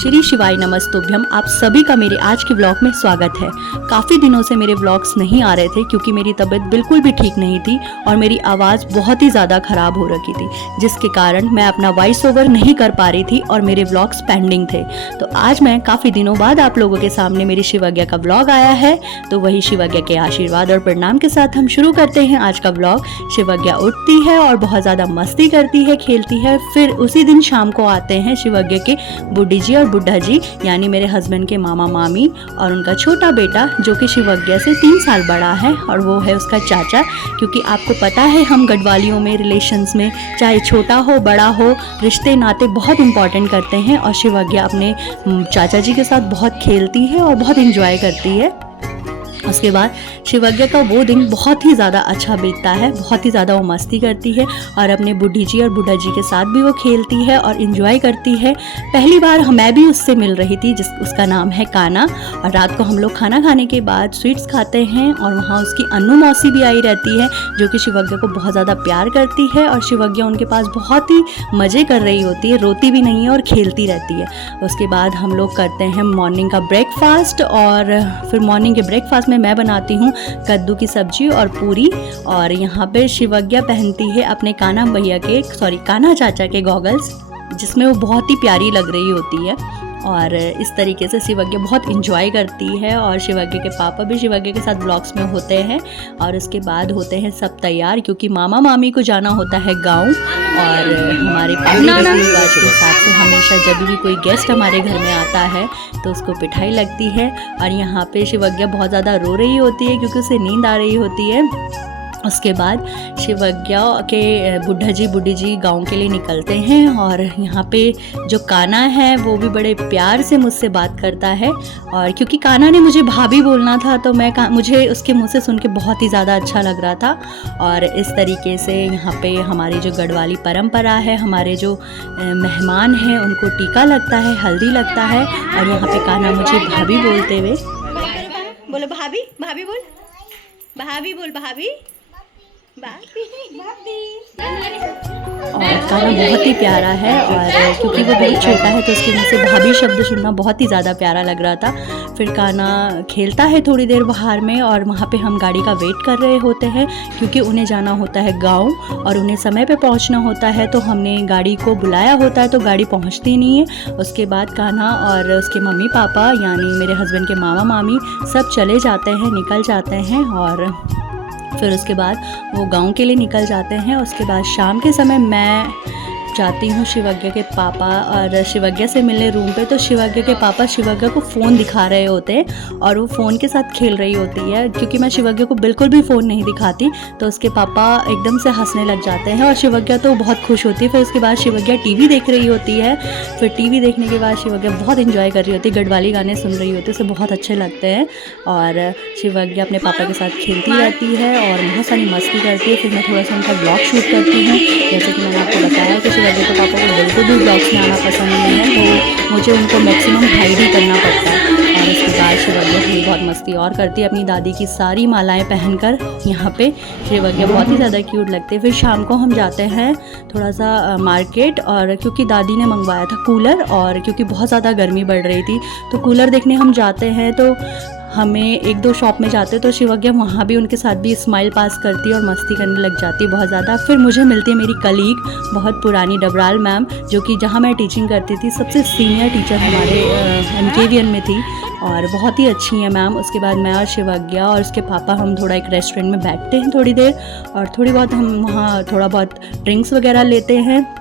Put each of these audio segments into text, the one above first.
श्री शिवाय नमस्तुभ्यम। आप सभी का मेरे आज के व्लॉग में स्वागत है। काफ़ी दिनों से मेरे व्लॉग्स नहीं आ रहे थे क्योंकि मेरी तबीयत बिल्कुल भी ठीक नहीं थी और मेरी आवाज़ बहुत ही ज़्यादा ख़राब हो रखी थी, जिसके कारण मैं अपना वॉइस ओवर नहीं कर पा रही थी और मेरे व्लॉग्स पेंडिंग थे। तो आज मैं काफ़ी दिनों बाद आप लोगों के सामने मेरी शिवज्ञा का व्लॉग आया है। तो वही शिवज्ञा के आशीर्वाद और प्रणाम के साथ हम शुरू करते हैं आज का व्लॉग। शिवज्ञा उठती है और बहुत ज़्यादा मस्ती करती है, खेलती है। फिर उसी दिन शाम को आते हैं शिवज्ञा के बुड्ढी जी और बुड्ढा जी, यानी मेरे हस्बैंड के मामा मामी और उनका छोटा बेटा जो कि शिवज्ञा से 3 साल बड़ा है, और वो है उसका चाचा। क्योंकि आपको पता है हम गढ़वालियों में रिलेशंस में चाहे छोटा हो बड़ा हो, रिश्ते नाते बहुत इंपॉर्टेंट करते हैं। और शिवज्ञा अपने चाचा जी के साथ बहुत खेलती है और बहुत इंजॉय करती है। उसके बाद शिवज्ञा का वो दिन बहुत ही ज़्यादा अच्छा बीतता है, बहुत ही ज़्यादा वो मस्ती करती है और अपने बुड्ढी जी और बुड्ढा जी के साथ भी वो खेलती है और इन्जॉय करती है। पहली बार मैं भी उससे मिल रही थी, उसका नाम है काना। और रात को हम लोग खाना खाने के बाद स्वीट्स खाते हैं और वहाँ उसकी अन्नू मौसी भी आई रहती है जो कि शिवज्ञा को बहुत ज़्यादा प्यार करती है और शिवज्ञा उनके पास बहुत ही मज़े कर रही होती है, रोती भी नहीं है और खेलती रहती है। उसके बाद हम लोग करते हैं मॉर्निंग का ब्रेकफास्ट, और फिर मॉर्निंग के ब्रेकफास्ट में मैं बनाती हूँ कद्दू की सब्जी और पूरी। और यहाँ पे शिवज्ञा पहनती है अपने काना चाचा के गॉगल्स, जिसमें वो बहुत ही प्यारी लग रही होती है। और इस तरीके से शिवज्ञा बहुत इंजॉय करती है। और शिवज्ञा के पापा भी शिवज्ञा के साथ ब्लॉग्स में होते हैं। और उसके बाद होते हैं सब तैयार, क्योंकि मामा मामी को जाना होता है गांव। और हमारे पहले रिवाज के हिसाब से हमेशा जब भी कोई गेस्ट हमारे घर में आता है तो उसको पिठाई लगती है। और यहाँ पे शिवज्ञा बहुत ज़्यादा रो रही होती है क्योंकि उसे नींद आ रही होती है। उसके बाद शिवज्ञा के बुड्ढा जी बुड्ढी जी गांव के लिए निकलते हैं। और यहाँ पे जो काना है वो भी बड़े प्यार से मुझसे बात करता है। और क्योंकि काना ने मुझे भाभी बोलना था तो मुझे उसके मुंह से सुन के बहुत ही ज़्यादा अच्छा लग रहा था। और इस तरीके से यहाँ पे हमारी जो गढ़वाली परंपरा है, हमारे जो मेहमान हैं उनको टीका लगता है, हल्दी लगता है। और यहाँ पे काना मुझे भाभी बोलते हुए बोलो, भाभी भाभी बोल, भाभी बोल, भाभी और काना बहुत ही प्यारा है। और क्योंकि वो बहुत छोटा है तो उसके मुंह से भाभी शब्द सुनना बहुत ही ज़्यादा प्यारा लग रहा था। फिर काना खेलता है थोड़ी देर बाहर में, और वहाँ पे हम गाड़ी का वेट कर रहे होते हैं क्योंकि उन्हें जाना होता है गांव और उन्हें समय पे पहुँचना होता है। तो हमने गाड़ी को बुलाया होता है तो गाड़ी पहुँचती नहीं है। उसके बाद काना और उसके मम्मी पापा यानी मेरे हस्बैंड के मामा मामी सब चले जाते हैं, निकल जाते हैं। और फिर उसके बाद वो गांव के लिए निकल जाते हैं। उसके बाद शाम के समय मैं जाती हूँ शिवज्ञा के पापा और शिवज्ञा से मिलने रूम पे। तो शिवज्ञा के पापा शिवज्ञा को फ़ोन दिखा रहे होते हैं और वो फ़ोन के साथ खेल रही होती है। क्योंकि मैं शिवज्ञा को बिल्कुल भी फ़ोन नहीं दिखाती तो उसके पापा एकदम से हंसने लग जाते हैं और शिवज्ञा तो बहुत खुश होती है। फिर उसके बाद शिवज्ञा टीवी देख रही होती है। फिर टीवी देखने के बाद शिवज्ञा बहुत इंजॉय कर रही होती है, गढ़वाली गाने सुन रही होती है, उसे बहुत अच्छे लगते हैं। और शिवज्ञा अपने पापा के साथ खेलती रहती है और बहुत सारी मस्ती करती है। फिर मैं थोड़ा सा उनका ब्लॉग शूट करती हूँ। जैसे कि मैंने आपको बताया कि शिवज्ञा के पापा को बिल्कुल भी ब्लॉग्स में आना पसंद नहीं है, तो मुझे उनको मैक्सिमम हाइड ही करना पड़ता है। और उसके बाद शिवज्ञा थोड़ी बहुत मस्ती और करती है अपनी दादी की सारी मालाएं पहनकर। यहाँ पे शिवज्ञा बहुत ही ज़्यादा क्यूट लगती है। फिर शाम को हम जाते हैं थोड़ा सा मार्केट, और क्योंकि दादी ने मंगवाया था कूलर, और क्योंकि बहुत ज़्यादा गर्मी बढ़ रही थी तो कूलर देखने हम जाते हैं। तो हमें 1-2 शॉप में जाते तो शिवज्ञा वहाँ भी उनके साथ भी स्माइल पास करती है और मस्ती करने लग जाती है बहुत ज़्यादा। फिर मुझे मिलती है मेरी कलीग, बहुत पुरानी डबराल मैम, जो कि जहाँ मैं टीचिंग करती थी सबसे सीनियर टीचर हमारे MKVN में थी और बहुत ही अच्छी हैं मैम। उसके बाद मैं और शिवज्ञा और उसके पापा हम थोड़ा एक रेस्टोरेंट में बैठते हैं थोड़ी देर, और थोड़ी बहुत हम वहाँ थोड़ा बहुत ड्रिंक्स वगैरह लेते हैं।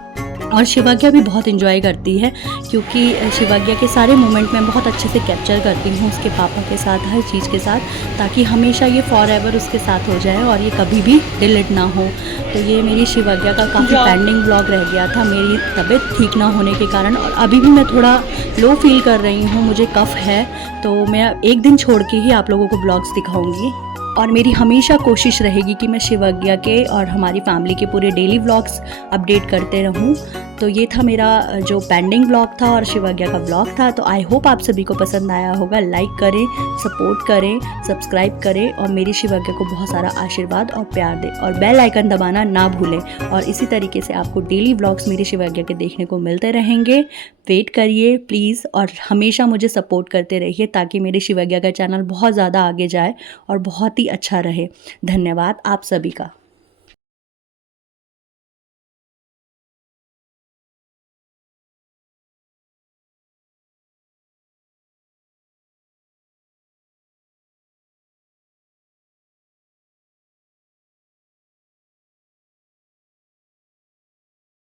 और शिवज्ञा भी बहुत इंजॉय करती है क्योंकि शिवज्ञा के सारे मोमेंट मैं बहुत अच्छे से कैप्चर करती हूँ उसके पापा के साथ, हर चीज़ के साथ, ताकि हमेशा ये फॉरएवर उसके साथ हो जाए और ये कभी भी डिलीट ना हो। तो ये मेरी शिवज्ञा का काफ़ी पेंडिंग व्लॉग रह गया था मेरी तबीयत ठीक ना होने के कारण, और अभी भी मैं थोड़ा लो फील कर रही हूँ, मुझे कफ़ है। तो मैं एक दिन छोड़ के ही आप लोगों को ब्लॉग्स दिखाऊँगी। और मेरी हमेशा कोशिश रहेगी कि मैं शिवज्ञा के और हमारी फैमिली के पूरे डेली व्लॉग्स अपडेट करते रहूं। तो ये था मेरा जो पेंडिंग ब्लॉग था और शिवाज्ञा का ब्लॉग था। तो आई होप आप सभी को पसंद आया होगा। लाइक करें, सपोर्ट करें, सब्सक्राइब करें और मेरी शिवाज्ञा को बहुत सारा आशीर्वाद और प्यार दें और बेल आइकन दबाना ना भूलें। और इसी तरीके से आपको डेली व्लॉग्स मेरी शिवाज्ञा के देखने को मिलते रहेंगे। वेट करिए प्लीज़ और हमेशा मुझे सपोर्ट करते रहिए ताकि मेरी शिवाज्ञा का चैनल बहुत ज़्यादा आगे जाए और बहुत ही अच्छा रहे। धन्यवाद आप सभी का।